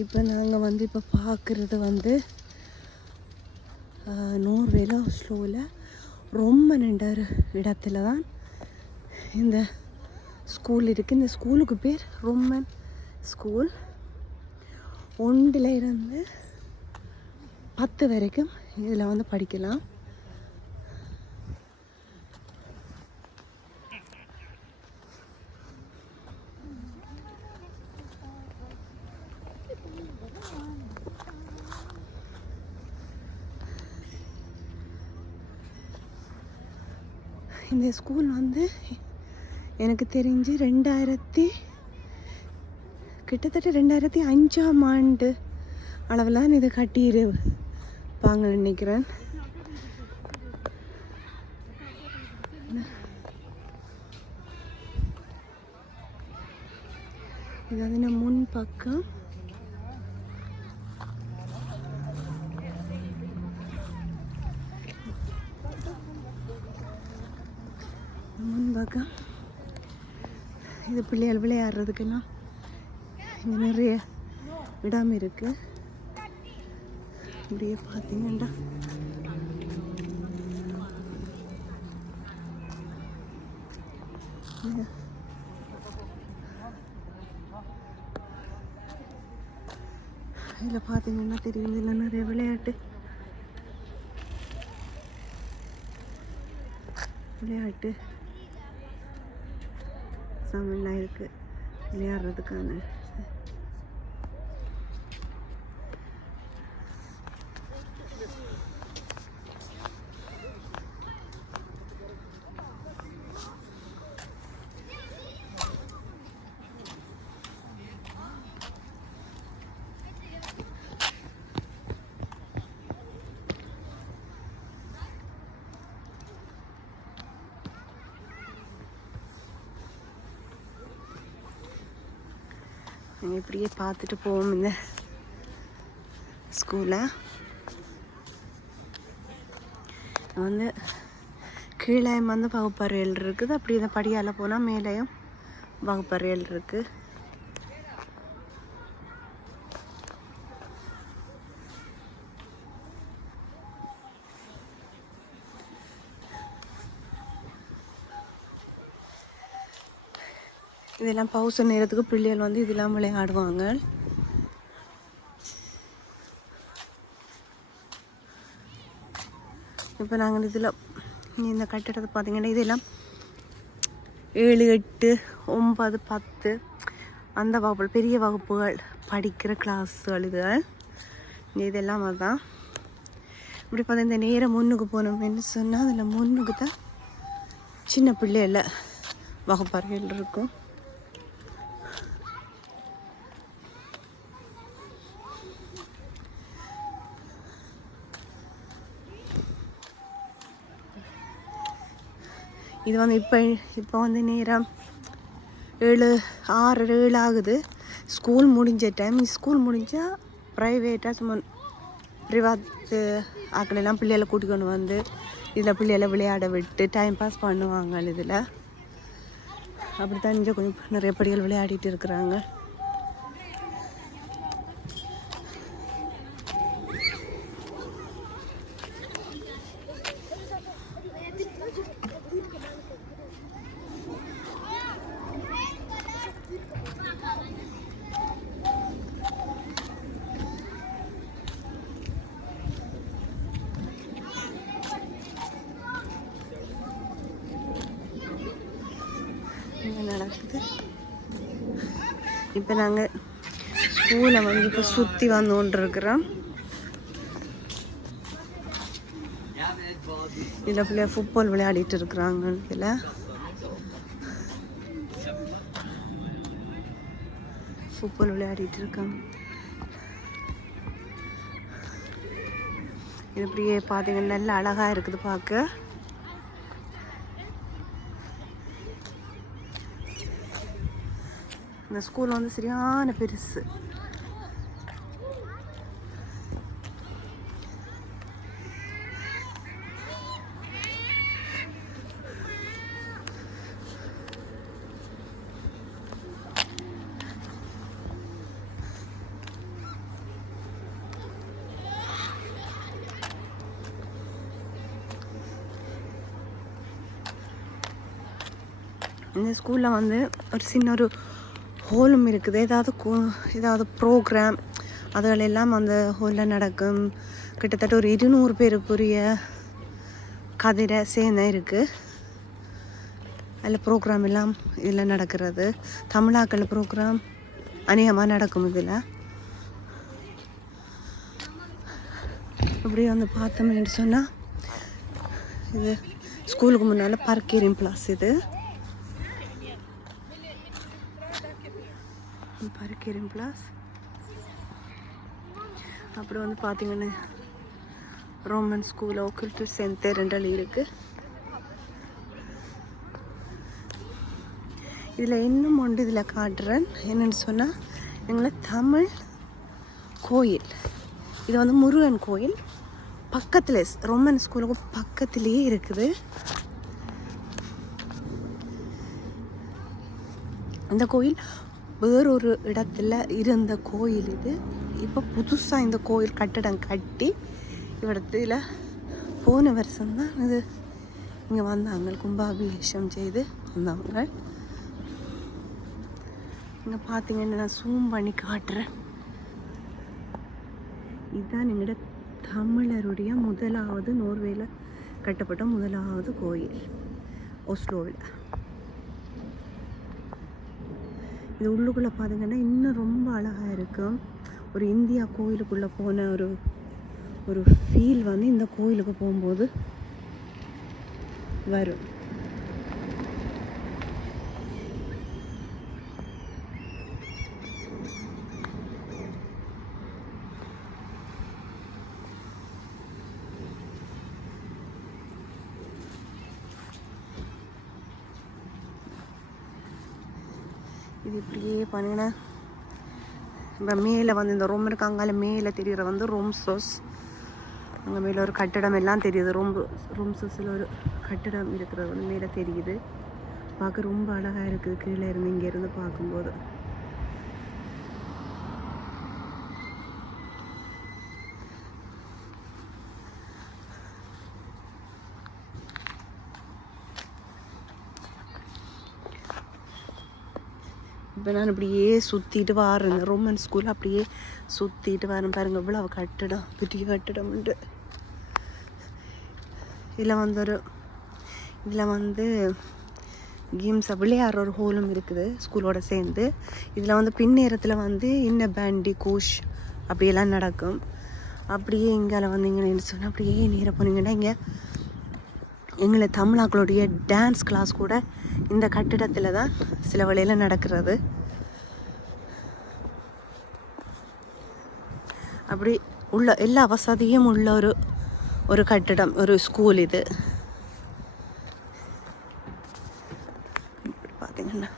இப்போ நாங்கள் வந்து இப்போ பார்க்குறது வந்து நோர்வேல ஸ்லோவில் ரொம்ப நின்ற இடத்துல தான் இந்த ஸ்கூல் இருக்குது. இந்த ஸ்கூலுக்கு பேர் ரொம்மன் ஸ்கூல். 1 இருந்து 10 வரைக்கும் இதில் வந்து படிக்கலாம். இந்த ஸ்கூல் வந்து எனக்கு தெரிஞ்சு கிட்டத்தட்ட 2005ஆம் ஆண்டு அளவில் இது கட்டியிருப்பாங்க நினைக்கிறேன். இது வந்து முன் பக்கம். முன்பக்கம் இது பிள்ளைகள் விளையாடுறதுக்கெல்லாம் இங்கே நிறைய இடம் இருக்கு. இப்படியே பார்த்தீங்கன்னா இதில் பார்த்தீங்கன்னா தெரியும், இதில் நிறைய விளையாட்டு சாமான்லாம் இருக்குது விளையாடுறதுக்கான. நாங்கள் இப்படியே பார்த்துட்டு போவோம் இந்த ஸ்கூலை. வந்து கீழே வந்து வகுப்பறைகள் இருக்குது. அப்படி இந்த படியால் போனால் மேலேயும் வகுப்பறைகள் இருக்குது. இதெல்லாம் பவுச நேரத்துக்கு பிள்ளைகள் வந்து இதெல்லாம் விளையாடுவாங்க. இப்போ நாங்கள் இதில் இந்த கட்டிடத்தை பார்த்தீங்கன்னா இதெல்லாம் 7, 8, 9, 10 அந்த வகுப்புகள், பெரிய வகுப்புகள் படிக்கிற கிளாஸுகள் இதுகள். இதெல்லாம் அதுதான். இப்படி பார்த்தா இந்த நேரம் முன்னுக்கு போனோம்னு சொன்னால் அதில் முன்னுக்கு தான் சின்ன பிள்ளைகள வகுப்பறைகள் இருக்கும். இது வந்து இப்போ வந்து நேரம் 6 ஆகுது. ஸ்கூல் முடிஞ்ச டைம். ஸ்கூல் முடிஞ்சால் ப்ரைவேட்டாக சும்மா ப்ரைவேட்டு ஆக்களெல்லாம் பிள்ளைகளை கூட்டிக்கொண்டு வந்து இதில் பிள்ளைகளை விளையாட விட்டு டைம் பாஸ் பண்ணுவாங்க. இதில் அப்படி தான் இங்கே கொஞ்சம் நிறைய படிகள் விளையாடிட்டு இருக்கிறாங்க. நடக்குது. இப்போ நாங்கள் ஸ்கூலை வந்து இப்போ சுற்றி வந்து இருக்கிறோம். இதில் பிள்ளைய ஃபுட்பால் விளையாடிட்டு இருக்கிறாங்க. இதில் ஃபுட்பால் விளையாடிட்டு இருக்காங்க. இது இப்படியே பார்த்தீங்கன்னா நல்லா அழகாக இருக்குது பார்க்க. இந்த ஸ்கூல் வந்து சரியான பெருசு. இந்த ஸ்கூலில் வந்து ஒரு சின்ன ஒரு ஹோலும் இருக்குது. ஏதாவது ப்ரோக்ராம் அதுகளெல்லாம் அந்த ஹோலில் நடக்கும். கிட்டத்தட்ட ஒரு 200 பேருக்குரிய கதிரை சேர்ந்து இருக்குது. அதில் ப்ரோக்ராம் எல்லாம் இதில் நடக்கிறது. தமிழாக்கள் ப்ரோக்ராம் அநேகமாக நடக்கும் இதில். அப்படியே வந்து பார்த்தோம்னு சொன்னால் இது ஸ்கூலுக்கு முன்னால் பார்க்கிங் பிளாஸ். இது பார்க்கிங் பிளாஸ். அப்புறம் வந்து பார்த்தீங்கன்னா ரோமன் ஸ்கூல் ஓக்கல்டு சென்டர் ரெண்டல் இருக்குது. இதில் இன்னும் ஒன்று இதில் காட்டுறேன். என்னென்னு சொன்னால் எங்களை தமிழ் கோயில், இது வந்து முருகன் கோயில் பக்கத்தில் ரோமன் ஸ்கூலுக்கு பக்கத்துலேயே இருக்குது. இந்த கோயில் வேறொரு இடத்துல இருந்த கோயில் இது. இப்போ புதுசாக இந்த கோயில் கட்டடம் கட்டி இவ்விடத்துல போன வருஷம்தான் இது இங்கே வந்தாங்க, கும்பாபிஷேகம் செய்து வந்தவங்க. இங்கே பார்த்தீங்கன்னா நான் ஜூம் பண்ணி காட்டுறேன். இதுதான் எங்களோட தமிழருடைய முதலாவது நோர்வேயில் கட்டப்பட்ட முதலாவது கோயில் ஓஸ்லோவில். இது உள்ளுக்குள்ளே பார்த்தீங்கன்னா இன்னும் ரொம்ப அழகாக இருக்கும். ஒரு இந்தியா கோயிலுக்குள்ளே போன ஒரு ஃபீல் வந்து இந்த கோயிலுக்கு போகும்போது வரும். இது இப்படியே பண்ணிங்கன்னா இப்போ மேலே வந்து இந்த ரூம் இருக்கு, அங்கால மேலே தெரிகிற வந்து ரூம்ஸோஸ். அங்கே மேலே ஒரு கட்டிடம் எல்லாம் தெரியுது. ரூம்ஸோஸில் ஒரு கட்டிடம் இருக்கிறது வந்து மேலே தெரியுது. பார்க்க ரொம்ப அழகாக இருக்குது கீழே இருந்து இங்கேருந்து பார்க்கும்போது. இப்போ நான் இப்படியே சுற்றிட்டு வரேன். ரோமன் ஸ்கூல் அப்படியே சுற்றிட்டு வரேன். பாருங்கள் இவ்வளோ கட்டிடம், பெரிய கட்டிடம் உண்டு. இதில் வந்து கேம்ஸை விளையாடுற ஒரு ஹோலும் இருக்குது ஸ்கூலோடு சேர்ந்து. இதில் வந்து பின்னேரத்தில் வந்து இன்ன பேண்டி கூஷ் அப்படியெல்லாம் நடக்கும். அப்படியே இங்கே வந்தீங்கன்னு சொன்னால் அப்படியே நேரம் போனீங்கன்னா இங்கே எங்களை தமிழாக்களுடைய டான்ஸ் கிளாஸ் கூட இந்த கட்டிடத்தில் தான் சில வேளையில் நடக்கிறது. அப்படி உள்ள எல்லா வசதியும் உள்ள ஒரு கட்டிடம், ஒரு ஸ்கூல் இது. பார்த்தீங்கன்னா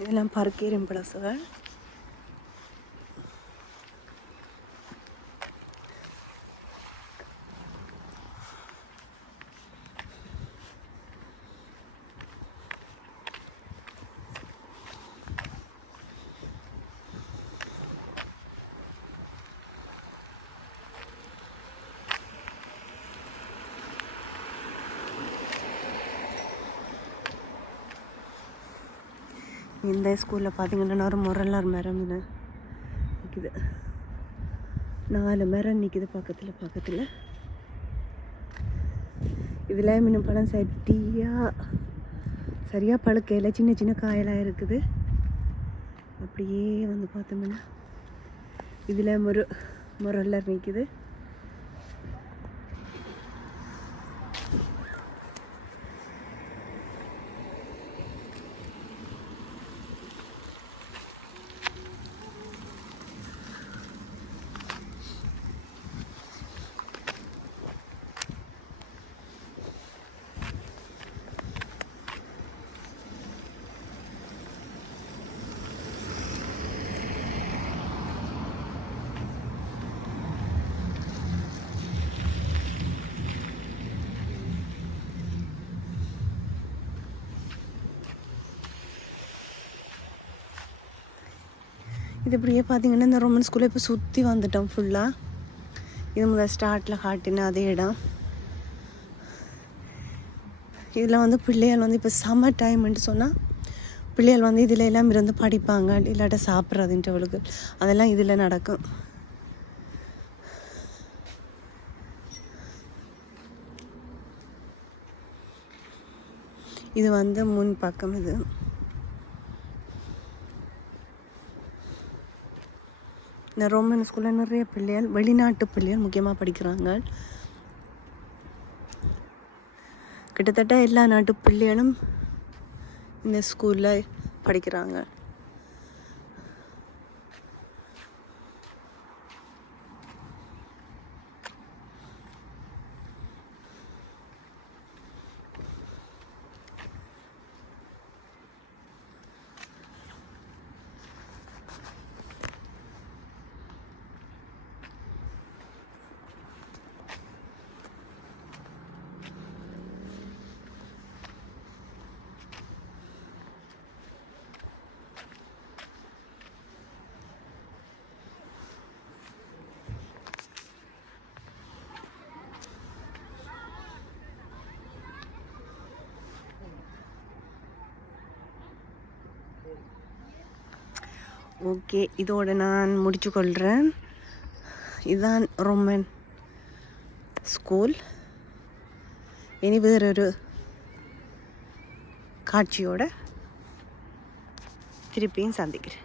இதெல்லாம் பார்க்கிங் பிளேஸுகள். இந்த ஸ்கூலில் பார்த்தீங்கன்னா ஒரு முரலார் மரம் நிற்கிது. 4 மரம் நிற்கிது பக்கத்தில். இதில் மீன் பழம் சரியாக பழுக்கையில் சின்ன சின்ன காயெல்லாம் இருக்குது. அப்படியே வந்து பார்த்தோம்னா இதில் முரலார் நிற்கிது. இது இப்படியே பார்த்தீங்கன்னா இந்த ரோமன் ஸ்கூலில் இப்போ சுற்றி வந்துட்டோம் ஃபுல்லாக. இது முதல் ஸ்டார்ட்டில் காட்டின அதே இடம். இதில் வந்து பிள்ளைகள் வந்து இப்போ சம்மர் டைம்ன்ட்டு சொன்னால் பிள்ளைகள் வந்து இதில் எல்லாம் இருந்து படிப்பாங்க, இல்லாட்ட சாப்பிட்றதுன்றவளுக்கு அதெல்லாம் இதில் நடக்கும். இது வந்து முன் பக்கம். இது இந்த ரோமன் ஸ்கூலில் நிறைய பிள்ளைகள், வெளிநாட்டு பிள்ளைகள் முக்கியமாக படிக்கிறாங்க. கிட்டத்தட்ட எல்லா நாட்டு பிள்ளைகளும் இந்த ஸ்கூலில் படிக்கிறாங்க. ஓகே, இதோடு நான் முடிச்சு கொள்கிறேன். இதுதான் ரோமன் ஸ்கூல். இனி வேறொரு காட்சியோடு திருப்பியும் சந்திக்கிறேன்.